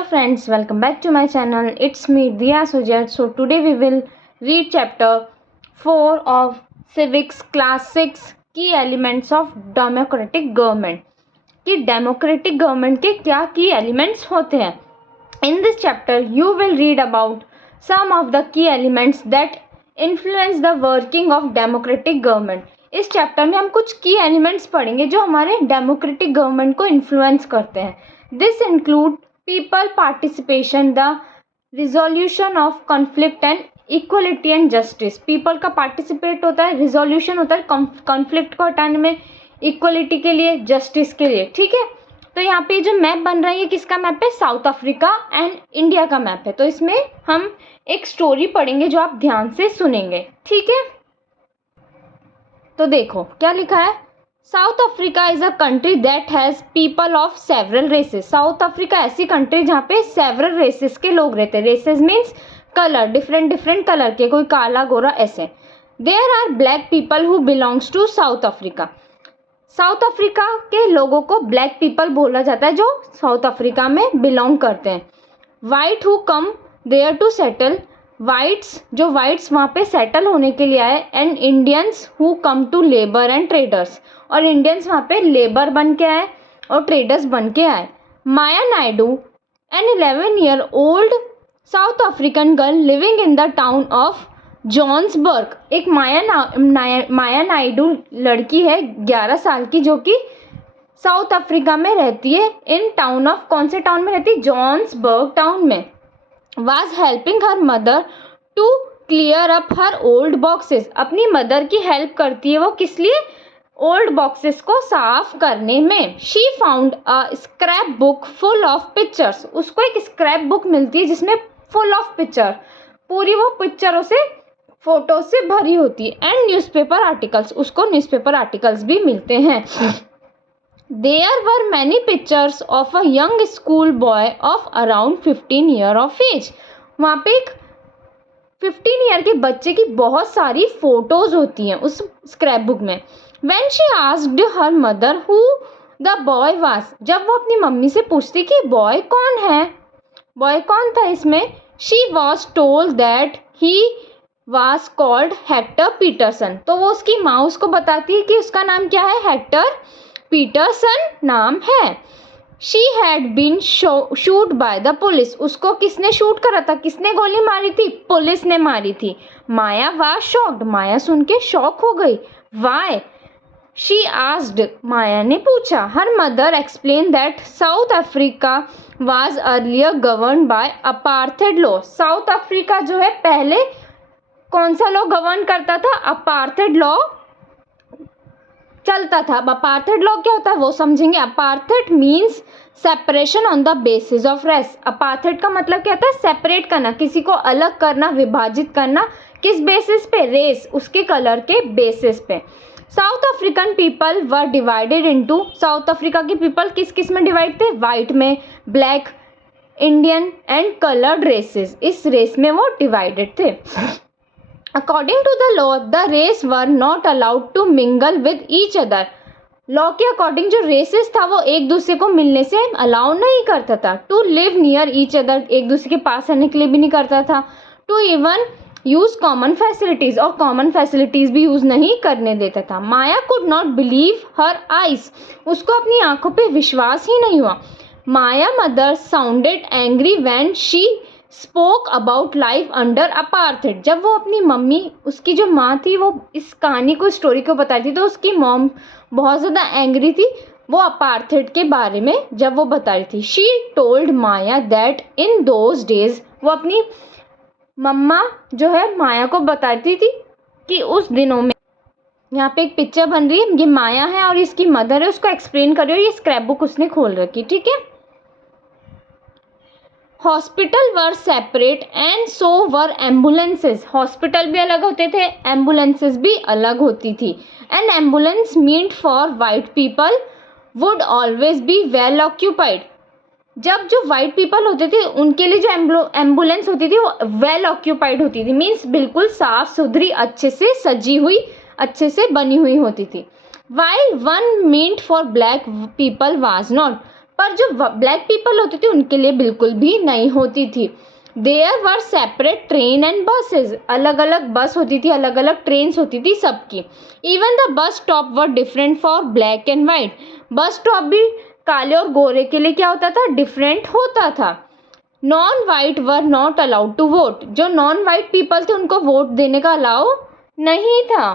Hello friends, welcome back to my channel. It's me Diya Sujat. So today we will read chapter 4 of Civics Class 6 Key Elements of Democratic Government. कि democratic government के क्या key elements होते हैं. In this chapter you will read about some of the key elements that influence the working of democratic government. इस chapter में हम कुछ की एलिमेंट्स पढ़ेंगे जो हमारे डेमोक्रेटिक गवर्नमेंट को इन्फ्लुएंस करते हैं. This include people participation, the resolution of conflict and equality and justice. People का पार्टिसिपेट होता है, रिजोल्यूशन होता है कॉन्फ्लिक्ट को हटाने में, इक्वलिटी के लिए, जस्टिस के लिए. ठीक है, तो यहाँ पे जो मैप बन रहा है ये किसका मैप है? साउथ अफ्रीका एंड इंडिया का मैप है. तो इसमें हम एक स्टोरी पढ़ेंगे जो आप ध्यान से सुनेंगे. ठीक है, तो देखो क्या लिखा है. South Africa is a country that has people of several races. South Africa ऐसी कंट्री जहाँ पे सेवरल रेसेस के लोग रहते हैं. Races means colour, different colour के, कोई काला गोरा ऐसे. There are black people who belongs to South Africa. South Africa के लोगों को ब्लैक पीपल बोला जाता है जो साउथ अफ्रीका में बिलोंग करते हैं. White who come there to settle. Whites वहाँ पे सेटल होने के लिए आए. And Indians who come to labour and traders. और इंडियंस वहाँ पे लेबर बन के आए और ट्रेडर्स बन के आए. Maya Naidu, an 11-year old south African girl living in the town of Johannesburg. एक माया नायडू लड़की है 11 साल की जो कि साउथ अफ्रीका में रहती है. इन टाउन ऑफ, कौन से टाउन में रहती है? जॉन्सबर्ग टाउन में. was helping her mother to clear up her old boxes. अपनी मदर की हेल्प करती है वो, किस लिए? ओल्ड बॉक्सेस को साफ करने में. she found a scrap book full of pictures. उसको एक स्क्रैप बुक मिलती है जिसमें फुल ऑफ पिक्चर, पूरी वो पिक्चरों से, फोटो से भरी होती है. एंड न्यूज़पेपर आर्टिकल्स, उसको न्यूज़पेपर आर्टिकल्स भी मिलते हैं. There were many pictures of a young school boy of around 15 year of age. वहाँ पे एक 15 ईयर के बच्चे की बहुत सारी फोटोज होती हैं उस स्क्रैप बुक में. When she asked her mother who the boy was, जब वो अपनी मम्मी से पूछती कि बॉय कौन है, बॉय कौन था इसमें, she was told that he was called Hector Peterson. तो वो उसकी माँ उसको बताती है कि उसका नाम क्या है? हेक्टर पीटरसन नाम है. She had been shoot by the police. उसको किसने शूट करा था? किसने गोली मारी थी? पुलिस ने मारी थी. माया वाज शॉक्ड. माया सुन के शॉक हो गई. वाई? She asked. माया ने पूछा. Her mother explain that south Africa was earlier govern by apartheid law. South Africa जो है पहले कौन सा लॉ गवर्न करता था? अपार्थेड लॉ चलता था. अपार्थेड लॉ क्या होता है वो समझेंगे. Apartheid means separation on the basis of race. Apartheid का मतलब क्या होता है? सेपरेट करना, किसी को अलग करना, विभाजित करना. किस बेसिस पे? रेस, उसके कलर के बेसिस पे. South African people were divided into. South Africa के पीपल किस किस में डिवाइड थे? वाइट में, black, Indian and coloured races. इस रेस में वो डिवाइडेड थे. According to the law, the race were not allowed to mingle with each other. Law के अकॉर्डिंग जो रेसेस था वो एक दूसरे को मिलने से अलाउ नहीं करता था. To live near each other, एक दूसरे के पास रहने के लिए भी नहीं करता था. To even use common facilities, और कॉमन फैसिलिटीज भी यूज नहीं करने देता था. Maya could not believe her eyes. उसको अपनी आंखों पे विश्वास ही नहीं हुआ. Maya mother sounded angry when she spoke about life under apartheid. जब वो अपनी मम्मी, उसकी जो माँ थी, वो इस कहानी को, स्टोरी को बता रही थी, तो उसकी मॉम बहुत ज़्यादा एंग्री थी वो अपार्थेड के बारे में जब वो बता रही थी. She told Maya that in those days, वो अपनी मम्मा जो है माया को बताती थी कि उस दिनों में, यहाँ पे एक पिक्चर बन रही है, ये माया है और इसकी मदर है, उसको एक्सप्लेन कर रही है. ये स्क्रैप बुक उसने खोल रखी. ठीक है. Hospital were separate and so were ambulances. Hospital भी अलग होते थे, एम्बुलेंसेज भी अलग होती थी. N ambulance meant for white people would always be well occupied. जब जो वाइट पीपल होते थे उनके लिए जो एम्बुलेंस होती थी वो वेल ऑक्यूपाइड होती थी. मीन्स बिल्कुल साफ सुथरी, अच्छे से सजी हुई, अच्छे से बनी हुई होती थी. While one meant for black people was not. पर जो ब्लैक पीपल होते थे उनके लिए बिल्कुल भी नहीं होती थी। There were separate train and buses, अलग अलग बस होती थी, अलग अलग ट्रेन्स होती थी सबकी। Even the bus stop were different for black and white, bus stop भी काले और गोरे के लिए क्या होता था, डिफरेंट होता था। Non white were not allowed to vote, जो नॉन वाइट पीपल थे उनको वोट देने का अलाउ नहीं था।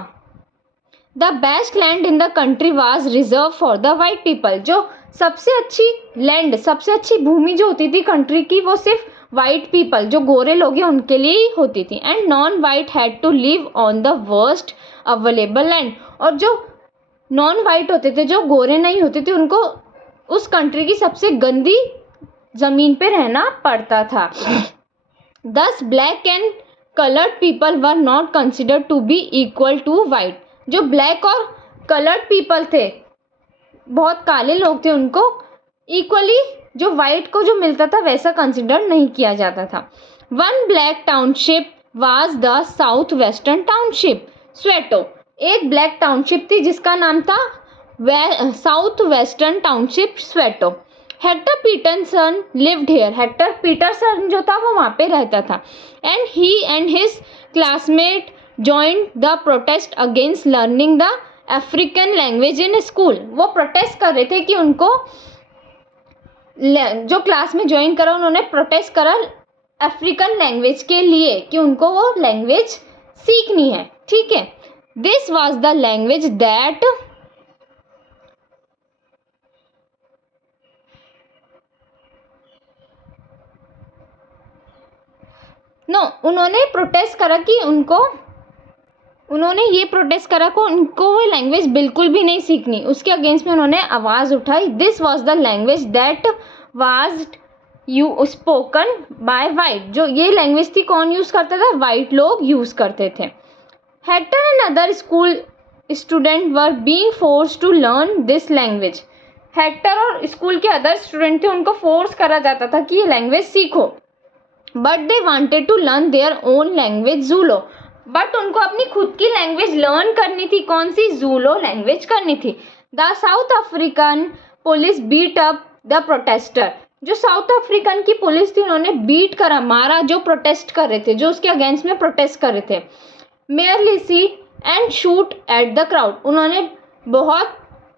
The best land in the country was reserved for the white people, जो सबसे अच्छी लैंड, सबसे अच्छी भूमि जो होती थी कंट्री की, वो सिर्फ वाइट पीपल, जो गोरे लोग हैं उनके लिए ही होती थी। And non white had to live on the worst available land, और जो नॉन वाइट होते थे, जो गोरे नहीं होते थे, उनको उस कंट्री की सबसे गंदी जमीन पे रहना पड़ता था। Thus black and coloured people were not considered to be equal to white, जो ब्लैक और कलर्ड पीपल थे, बहुत काले लोग थे, उनको इक्वली जो वाइट को जो मिलता था वैसा कंसिडर नहीं किया जाता था। One black township was the south western township Soweto, एक ब्लैक टाउनशिप थी जिसका नाम था south western township Soweto. Hector Peterson lived here, Hector Peterson जो था वो वहाँ पे रहता था। And he and his classmate joined the protest against learning the African language in school, वो प्रोटेस्ट कर रहे थे कि उनको, जो क्लास में ज्वाइन करा उन्होंने प्रोटेस्ट करा अफ्रीकन लैंग्वेज के लिए कि उनको वो लैंग्वेज सीखनी है, ठीक है। This was the language that उन्होंने प्रोटेस्ट करा कि उन्होंने ये प्रोटेस्ट करा को उनको वो लैंग्वेज बिल्कुल भी नहीं सीखनी, उसके अगेंस्ट में उन्होंने आवाज़ उठाई। This was the language that was you spoken by white, जो ये लैंग्वेज थी कौन यूज़ करता था, वाइट लोग यूज़ करते थे। Hector and other school student were being force to learn this language, Hector और स्कूल के अदर स्टूडेंट थे उनको फोर्स करा जाता था कि ये लैंग्वेज सीखो। But they wanted to learn their own language Zulu, but उनको अपनी खुद की लैंग्वेज लर्न करनी थी, कौन सी, जूलो लैंग्वेज करनी थी। The South African police beat up the protester, जो साउथ अफ्रीकन की पुलिस थी उन्होंने बीट करा, मारा जो प्रोटेस्ट कर रहे थे, जो उसके अगेंस्ट में प्रोटेस्ट कर रहे थे। Merely see and shoot at the crowd, उन्होंने बहुत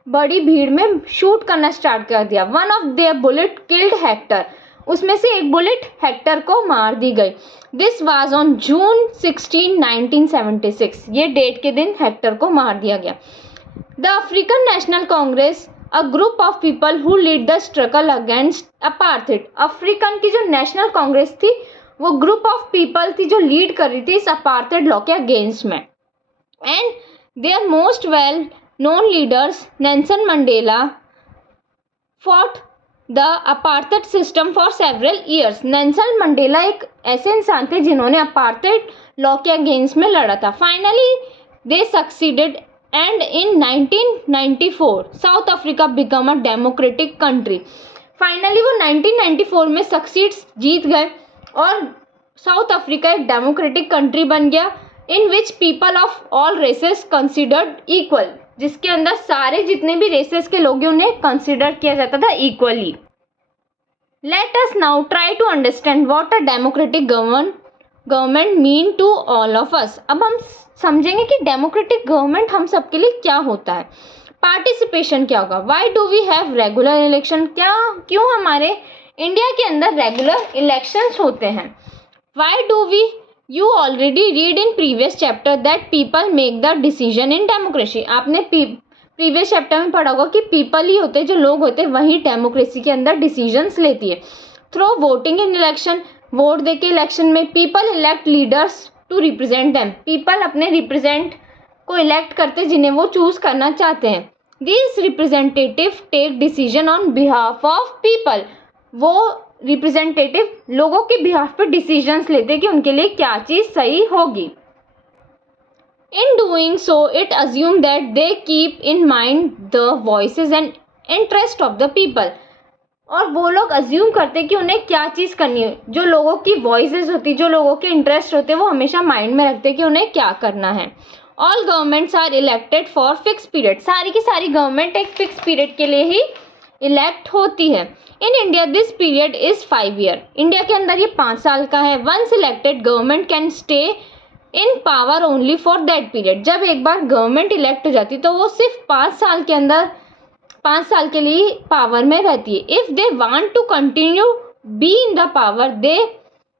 बड़ी भीड़ में शूट करना स्टार्ट कर दिया। One of their bullet killed Hector, उसमें से एक बुलेट हेक्टर को मार दी गई। दिस वाज ऑन जून 16, 1976, ये डेट के दिन हेक्टर को मार दिया गया। The African national Congress, a group of people who lead the struggle against apartheid, African की जो नेशनल कांग्रेस थी वो ग्रुप ऑफ पीपल थी जो लीड कर रही थी इस अपार्थाइड लॉ के अगेंस्ट में। And their most well known leaders Nelson Mandela fought the apartheid system for several years, Nelson Mandela एक ऐसे इंसान थे जिन्होंने अपार्थाइड लॉ के अगेंस्ट में लड़ा था। Finally they succeeded and in 1994 South Africa become a democratic country, finally वो 1994 में सक्सीड्स जीत गए और साउथ अफ्रीका एक डेमोक्रेटिक कंट्री बन गया। In which people of all races considered equal, जिसके अंदर सारे जितने भी रेसेस के लोग हैं उन्हें कंसिडर किया जाता था equally. Let us now try to understand what a democratic government mean to all of us. अब हम समझेंगे कि डेमोक्रेटिक गवर्नमेंट हम सबके लिए क्या होता है। पार्टिसिपेशन क्या होगा, why do we have regular election, क्यों हमारे इंडिया के अंदर रेगुलर इलेक्शंस होते हैं। Why do we, you already read in previous chapter that people make the decision in democracy, आपने प्रीवियस चैप्टर में पढ़ा होगा कि पीपल ही होते जो लोग होते वही डेमोक्रेसी के अंदर डिसीजंस लेती है। Through voting in election, vote दे के इलेक्शन में people elect leaders to represent them, people अपने रिप्रेजेंट को इलेक्ट करते जिन्हें वो चूज करना चाहते हैं। This representative take decision on behalf of people, वो रिप्रेजेंटेटिव लोगों के बिहाफ पे डिसीजंस लेते कि उनके लिए क्या चीज़ सही होगी। In doing so it assume that they keep in mind the voices and interest of the people, और वो लोग अज्यूम करते कि उन्हें क्या चीज़ करनी है, जो लोगों की वॉइसेस होती, जो लोगों के इंटरेस्ट होते वो हमेशा माइंड में रखते कि उन्हें क्या करना है। All governments are elected for fix period, सारी की सारी गवर्नमेंट एक फिक्स पीरियड के लिए ही इलेक्ट होती है। In India this period is 5 year. India के अंदर ये 5 साल का है। Once elected government can stay in power only for that period. जब एक बार गवर्नमेंट इलेक्ट हो जाती तो वो सिर्फ 5 साल के अंदर 5 साल के लिए पावर में रहती है। If they want to continue be in the power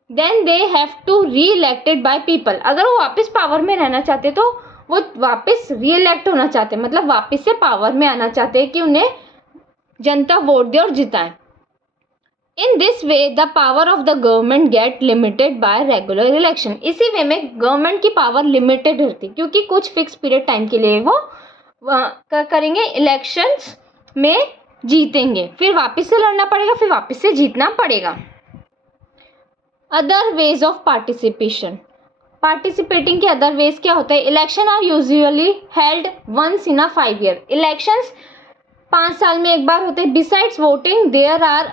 then they have to re elected by people. अगर वो वापस पावर में रहना चाहते तो वो वापस री इलेक्ट होना चाहते, मतलब वापस से पावर में आना चाहते हैं कि उन्हें जनता वोट दे और जिताए। In this way the power of the government get limited by regular election. इसी वे में गवर्नमेंट की पावर लिमिटेड रहती क्योंकि कुछ फिक्स पीरियड टाइम के लिए वो करेंगे, इलेक्शंस में जीतेंगे, फिर वापस से लड़ना पड़ेगा, फिर वापस से जीतना पड़ेगा। Other ways of participation. Participating के अदर वेज क्या होता है? Election are usually held once in a 5 year. Elections 5 साल में एक बार होते हैं। Besides voting there are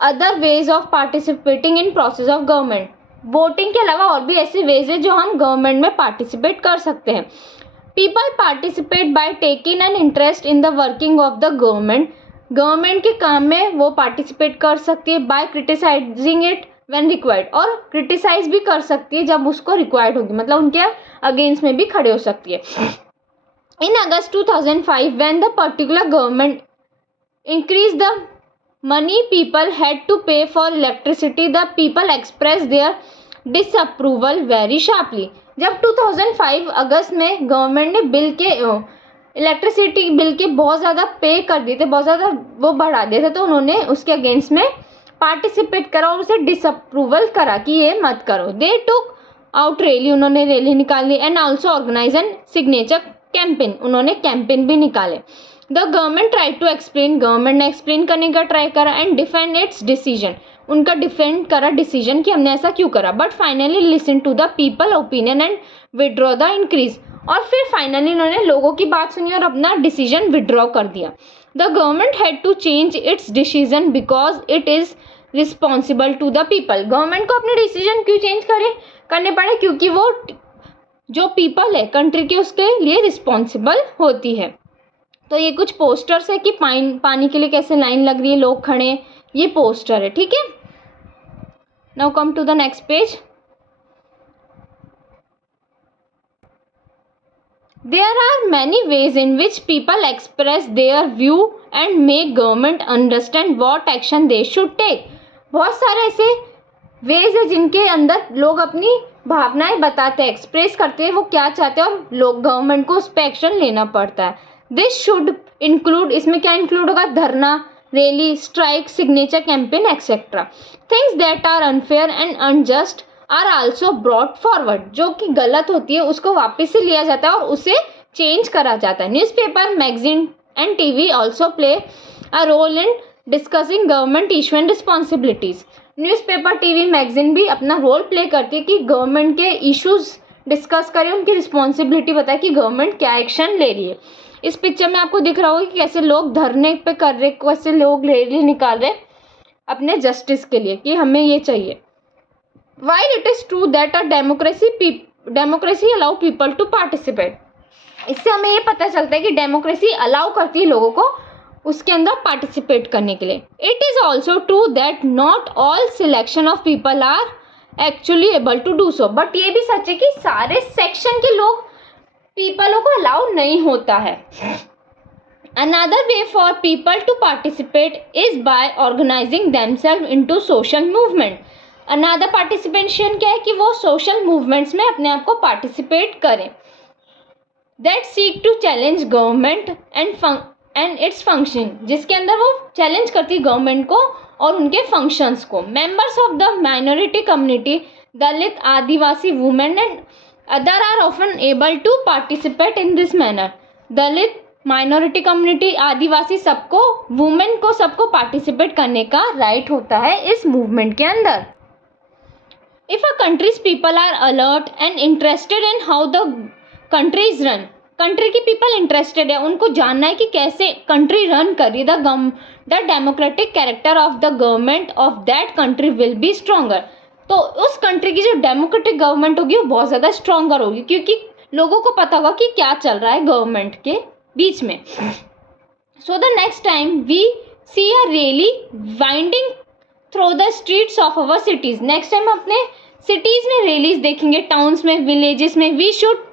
other ways of participating in process of government. Voting के अलावा और भी ऐसे वेज है जो हम गवर्नमेंट में पार्टिसिपेट कर सकते हैं। People participate by taking an interest in the working of the government. Government के काम में वो पार्टिसिपेट कर सकती है by criticising it when required, और क्रिटिसाइज भी कर सकती है जब उसको रिक्वायर्ड होगी, मतलब उनके अगेंस्ट में भी खड़े हो सकती है। In August 2005 when the particular government increase the money people had to pay for electricity, the people express their disapproval very sharply. जब 2005 अगस्त में गवर्नमेंट ने इलेक्ट्रिसिटी बिल के बहुत ज़्यादा पे कर दिए थे, बहुत ज़्यादा वो बढ़ा दिए थे, तो उन्होंने उसके अगेंस्ट में पार्टिसिपेट करा और उसे डिसअप्रूवल करा कि ये मत करो। दे टुक आउट रैली, उन्होंने रैली निकाली, and also organise an signature campaign, उन्होंने कैंपेन भी निकाले। The government try to explain, government ने एक्सप्लेन करने का ट्राई करा, एंड डिफेंड इट्स डिसीजन, उनका डिफेंड करा डिसीजन कि हमने ऐसा क्यों करा। But finally listen to the people opinion and withdraw the increase, और फिर फाइनली उन्होंने लोगों की बात सुनी और अपना डिसीजन विड्रॉ कर दिया। The government had to change its decision because it is responsible to the people. Government को अपने डिसीजन क्यों चेंज करने पड़े? क्योंकि वो जो पीपल है कंट्री की उसके लिए रिस्पॉन्सिबल होती है। तो ये कुछ पोस्टर्स है कि पानी के लिए कैसे लाइन लग रही है, लोग खड़े, ये पोस्टर है, ठीक है। Now come to the next page. There are many ways in which people express their view and make government understand what action they should take. बहुत सारे ऐसे वेज है जिनके अंदर लोग अपनी भावनाएं बताते हैं, एक्सप्रेस करते हैं वो क्या चाहते हैं, और लोग गवर्नमेंट को उस पर एक्शन लेना पड़ता है। दिस शुड इंक्लूड, इसमें क्या इंक्लूड होगा? Dharna, rally, strike, signature campaign etcetera. Things that are unfair and unjust are also brought forward. जो कि गलत होती है उसको वापस से लिया जाता है और उसे चेंज करा जाता है। Newspaper, magazine and TV also play a role in discussing government issue and responsibilities. Newspaper, TV, magazine भी अपना रोल प्ले करती है कि गवर्नमेंट के इश्यूज डिस्कस करें, उनकी रिस्पॉन्सिबिलिटी बताए कि गवर्नमेंट क्या एक्शन ले रही है। इस पिक्चर में आपको दिख रहा होगा कि कैसे लोग धरने पे कर रहे, कैसे लोग रैली निकाल रहे अपने जस्टिस के लिए कि हमें ये चाहिए। While it is true that a democracy allow people to participate, इससे हमें ये पता चलता है कि डेमोक्रेसी अलाउ करती है लोगों को उसके अंदर पार्टिसिपेट करने के लिए। It is also true that not all selection of people are actually able to do so, but ये भी सच है कि सारे सेक्शन के लोग पीपलों को अलाउ नहीं होता है। Another way for people to participate is by organizing themselves into social movement. Another participation क्या है कि वो social movements में अपने आप को participate करें that seek to challenge government and its function, जिसके अंदर वो challenge करती गवर्नमेंट को और उनके functions को। Members of the minority community, Dalit, Adivasi, women and other are often able to participate in this manner. Dalit, minority community, Adivasi, सबको, women को, सबको पार्टिसिपेट करने का राइट होता है इस मूवमेंट के अंदर। If a country's people are alert and interested in how the country is run, country की पीपल इंटरेस्टेड है, उनको जानना है कि कैसे कंट्री रन कर रही, the democratic character of the government of that country will be stronger. तो उस कंट्री की जो डेमोक्रेटिक गवर्नमेंट होगी वो बहुत ज़्यादा स्ट्रॉन्गर होगी, क्योंकि लोगों को पता होगा कि क्या चल रहा है गवर्नमेंट के बीच में। So the next time we see a rally winding through the streets of our cities. Next time अपने सिटीज में रैलीज देखेंगे, टाउन्स में, विलेजेस में, we should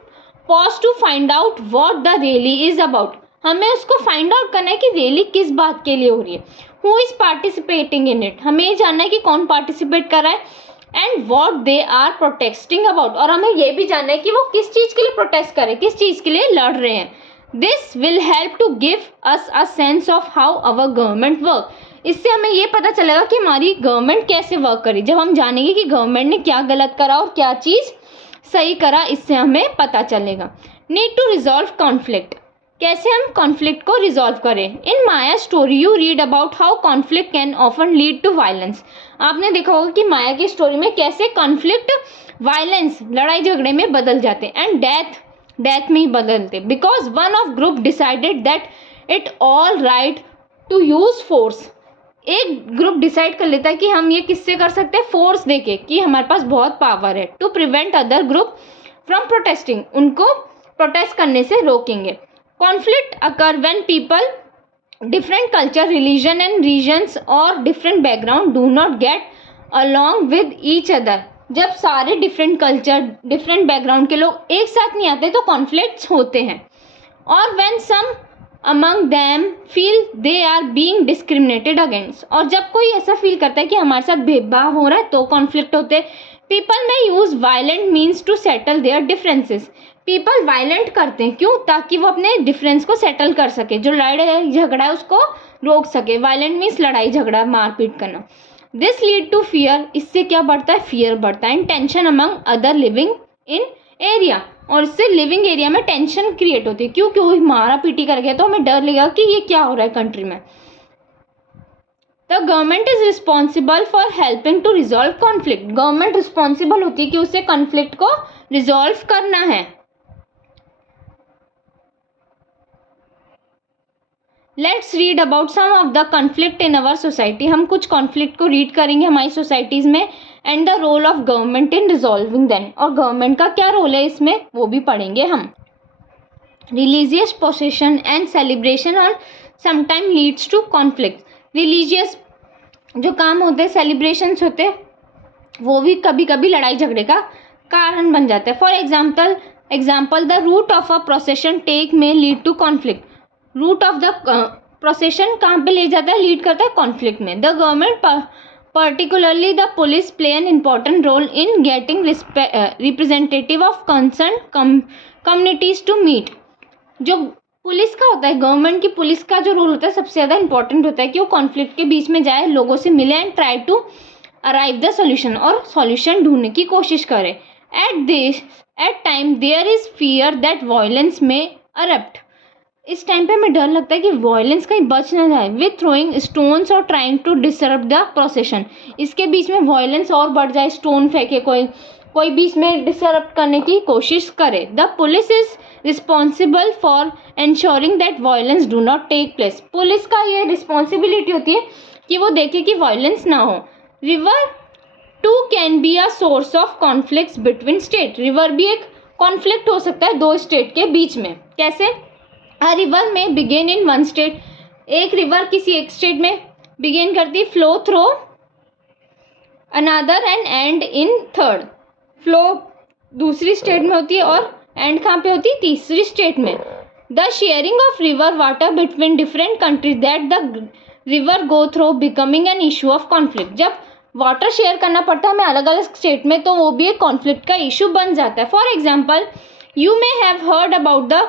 pause to find out what the rally is about. हमें उसको find out करना है कि रैली किस बात के लिए हो रही है। Who is participating in it, हमें ये जानना है कि कौन पार्टिसिपेट कर रहा है। And what they are protesting about, और हमें ये भी जानना है कि वो किस चीज़ के लिए प्रोटेस्ट कर रहे हैं, किस चीज़ के लिए लड़ रहे हैं। This will help to give us a sense of how our government work. इससे हमें ये पता चलेगा कि हमारी गवर्नमेंट कैसे वर्क करी। जब हम जानेंगे कि गवर्नमेंट ने क्या गलत करा और क्या चीज़ सही करा, इससे हमें पता चलेगा। नीड टू रिजॉल्व कॉन्फ्लिक्ट, कैसे हम कॉन्फ्लिक्ट को रिजॉल्व करें। In Maya story you read about how conflict can often lead to violence. आपने देखा होगा कि माया की स्टोरी में कैसे कॉन्फ्लिक्ट वायलेंस, लड़ाई झगड़े में बदल जाते, एंड डेथ में ही बदलते, because one of group decided that it all right to use force. एक ग्रुप डिसाइड कर लेता है कि हम ये किससे कर सकते हैं, फोर्स देके, कि हमारे पास बहुत पावर है। To prevent other group from protesting, उनको प्रोटेस्ट करने से रोकेंगे। Conflict occur when people different culture, religion and reasons और different background do not get along with each other. जब सारे डिफरेंट कल्चर, डिफरेंट बैकग्राउंड के लोग एक साथ नहीं आते तो कॉन्फ्लिक्ट्स होते हैं। और when some among them feel they are being discriminated against, और जब कोई ऐसा फील करता है कि हमारे साथ भेदभाव हो रहा है तो कॉन्फ्लिक्ट होते हैं। People may use violent means to settle their differences. People violent करते हैं क्यों, ताकि वो अपने डिफरेंस को सेटल कर सके, जो लड़ाई झगड़ा है उसको रोक सके। वायलेंट मीन्स लड़ाई झगड़ा, मारपीट करना। दिस लीड टू फियर, इससे क्या बढ़ता है, फियर बढ़ता है। In tension among other living in area, और इससे लिविंग एरिया में टेंशन क्रिएट होती है। क्यों, कोई मारा पीटी कर गया तो हमें डर लगेगा कि ये क्या हो रहा है कंट्री में। The government is responsible for helping to resolve conflict. Government responsible होती है कि उसे कॉन्फ्लिक्ट को रिजॉल्व करना है। Let's read about some of the conflict in our society. हम कुछ कॉन्फ्लिक्ट को रीड करेंगे हमारी सोसाइटीज़ में। And the role of government in resolving them, और गवर्नमेंट का क्या रोल है इसमें वो भी पढ़ेंगे हम। रिलीजियस पोसेशन एंड सेलिब्रेशन और sometime leads to conflict. Religious जो काम होते हैं, सेलिब्रेशंस होते हैं, वो भी कभी कभी लड़ाई झगड़े का कारण बन जाता है। For example the route of a procession take may lead to conflict. Route of the procession कहाँ पे ले जाता है, लीड करता है कॉन्फ्लिक्ट में। The government particularly the police play an important role in getting representative of concerned communities to meet। जो police का होता है, गवर्नमेंट की पुलिस का जो रोल होता है सबसे ज़्यादा इंपॉर्टेंट होता है कि वो कॉन्फ्लिक्ट के बीच में जाए, लोगों से मिले and try to arrive the solution, और सॉल्यूशन ढूंढने की कोशिश करे। At time there is fear that violence may erupt. इस टाइम पे हमें डर लगता है कि वायलेंस कहीं बच ना जाए। विथ थ्रोइंग स्टोन्स और trying to disrupt the procession, इसके बीच में वायलेंस और बढ़ जाए, स्टोन फेंके, कोई बीच में डिसरप्ट करने की कोशिश करे। The police is responsible for ensuring that violence do not take place. Police का ये रिस्पॉन्सिबिलिटी होती है कि वो देखे कि वायलेंस ना हो। River too can be a source of conflicts between state. River भी एक कॉन्फ्लिक्ट हो सकता है दो स्टेट के बीच में। कैसे, अ रिवर में बिगेन इन वन स्टेट, एक रिवर किसी एक स्टेट में बिगेन करती, flow through another and and in third. Flow दूसरी स्टेट में होती है और एंड कहाँ पे होती है, तीसरी स्टेट में। The sharing of river water between different countries that the river go through becoming an issue of conflict. जब वाटर शेयर करना पड़ता है हमें अलग अलग स्टेट में तो वो भी एक कॉन्फ्लिक्ट का इशू बन जाता है। For example, you may have heard about the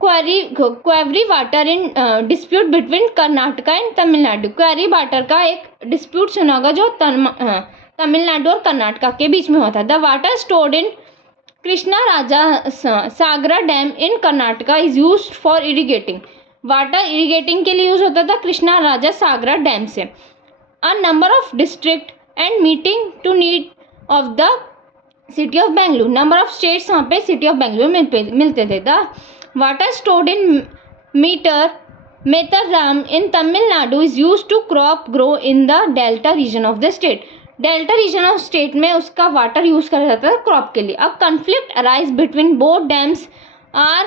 query water in dispute between Karnataka and Tamil Nadu. Query water का एक डिस्प्यूट सुना होगा जो तमिलनाडु और कर्नाटका के बीच में हुआ था। The water stored in Krishna Raja Sagara dam in Karnataka is used for irrigating. Water irrigating के लिए यूज होता था कृष्णा राजा सागरा डैम से। A number of district and meeting to need of the city of Bengaluru. Number of states वहाँ पे सिटी ऑफ बेंगलुरु मिलते थे। The water stored in मेतरराम in Tamil Nadu is use to crop grow in the delta reason of the state. Delta reason of state में उसका water use करा जाता है crop के लिए। अब conflict arise between both dams are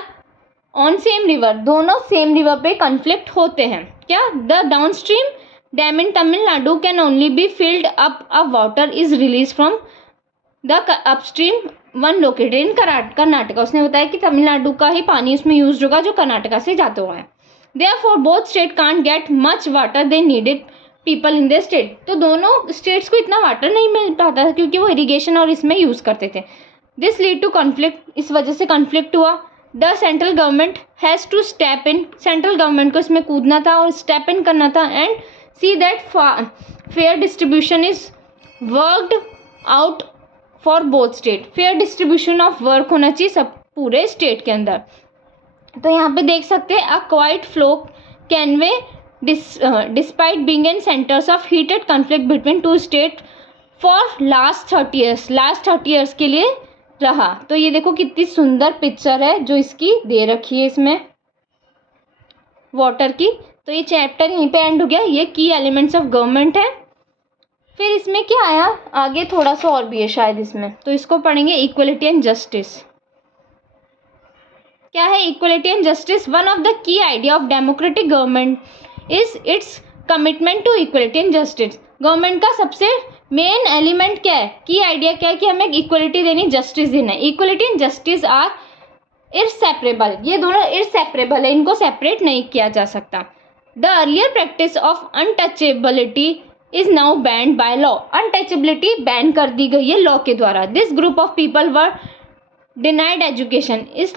on same river, दोनों same river पे कन्फ्लिक्ट होते हैं। क्या? The downstream dam in Tamil Nadu can only be filled up a water is release from the upstream one located in Karnataka. उसने बताया कि तमिलनाडु का ही पानी उसमें यूज होगा जो कर्नाटका से जाता हुआ है। Therefore both state can't get much water they needed people in their state। तो दोनों स्टेट्स को इतना वाटर नहीं मिल पाता था क्योंकि वो इरिगेशन और इसमें यूज करते थे। दिस लीड टू कॉन्फ्लिक्ट, इस वजह से कॉन्फ्लिक्ट हुआ। The central government has to step in, central government को इसमें कूदना था और स्टेप इन करना था and see that fair distribution is worked out for both state. Fair distribution of work होना चाहिए सब पूरे स्टेट के अंदर। तो यहाँ पे देख सकते हैं, a quite flow Cauvery despite being in centres of heated conflict between two state for last 30 years, last 30 years के लिए रहा। तो ये देखो कितनी सुंदर पिक्चर है जो इसकी दे रखी है इसमें वाटर की। तो ये चैप्टर यहीं पे एंड हो गया। ये की एलिमेंट्स ऑफ गवर्नमेंट है। फिर इसमें क्या आया आगे, थोड़ा सा और भी है शायद इसमें, तो इसको पढ़ेंगे इक्वलिटी एंड जस्टिस। क्या है equality and justice? One of the key idea of democratic government is its commitment to equality and justice. Government का सबसे मेन एलिमेंट क्या है, की आइडिया क्या है कि हमें इक्वलिटी देनी, जस्टिस देना है। Equality and justice are inseparable, ये दोनों इनसेपरेबल है, इनको सेपरेट नहीं किया जा सकता। The earlier practice of untouchability is now band by law. Untouchability ban कर दी गई है लॉ के द्वारा। This group of people were denied education, इस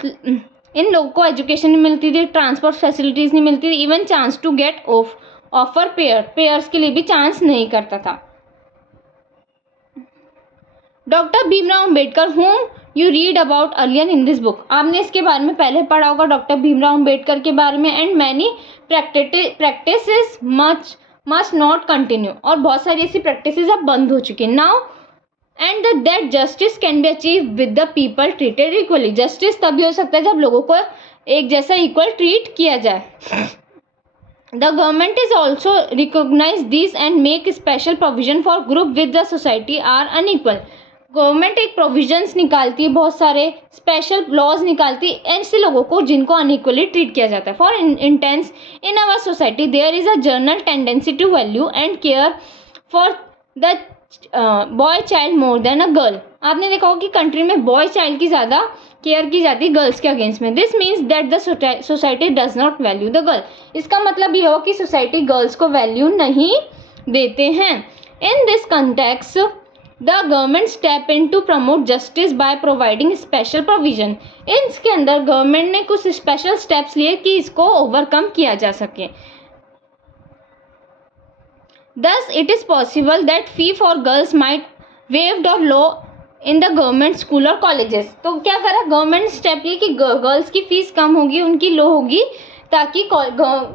इन लोगों को एजुकेशन नहीं मिलती थी, ट्रांसपोर्ट फैसिलिटीज़ नहीं मिलती थी, even chance to get offer pairs के लिए भी चांस नहीं करता था। Doctor Bhimrao Ambedkar whom you read about earlier in this book, आपने इसके बारे में पहले पढ़ा होगा डॉक्टर भीमराव अम्बेडकर के बारे में। And many practices must not continue, और बहुत सारी ऐसी प्रैक्टिसेस अब बंद हो चुकी हैं now. And that justice can be achieve with the people treated equally, justice तभी हो सकता है जब लोगों को एक जैसा इक्वल ट्रीट किया जाए। The government is also recognise this and make special provision for group with the society are unequal. Government एक प्रोविजंस निकालती है, बहुत सारे स्पेशल लॉज निकालती है ऐसे लोगों को जिनको अनइक्वली ट्रीट किया जाता है। For intense in our society there is a general tendency to value and care for the boy child more than a girl. आपने देखा होगा कि कंट्री में बॉय चाइल्ड की ज़्यादा केयर की जाती है गर्ल्स के अगेंस्ट में। This means that the society does not value the girl. इसका मतलब ये हो कि सोसाइटी गर्ल्स को वैल्यू नहीं देते हैं। In this context the government step in to promote justice by providing special provision. इसके अंदर गवर्नमेंट ने कुछ स्पेशल स्टेप्स लिए कि इसको ओवरकम किया जा सके। Thus, it is possible that fee for girls might waived or law in the government school or colleges। तो क्या करा गवर्नमेंट स्टेप ये कि गर्ल्स की फीस कम होगी, उनकी लो होगी, ताकि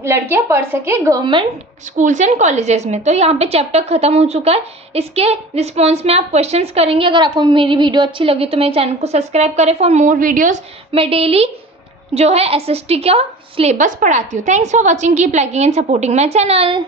लड़कियां पढ़ सके गवर्नमेंट स्कूल्स एंड कॉलेजेस में। तो यहाँ पे चैप्टर खत्म हो चुका है। इसके रिस्पॉन्स में आप क्वेश्चंस करेंगे। अगर आपको मेरी वीडियो अच्छी लगी तो मेरे चैनल को सब्सक्राइब करें फॉर मोर वीडियोज़। मैं डेली जो है SST का सिलेबस पढ़ाती हूँ। Thanks for watching, keep liking and supporting my channel.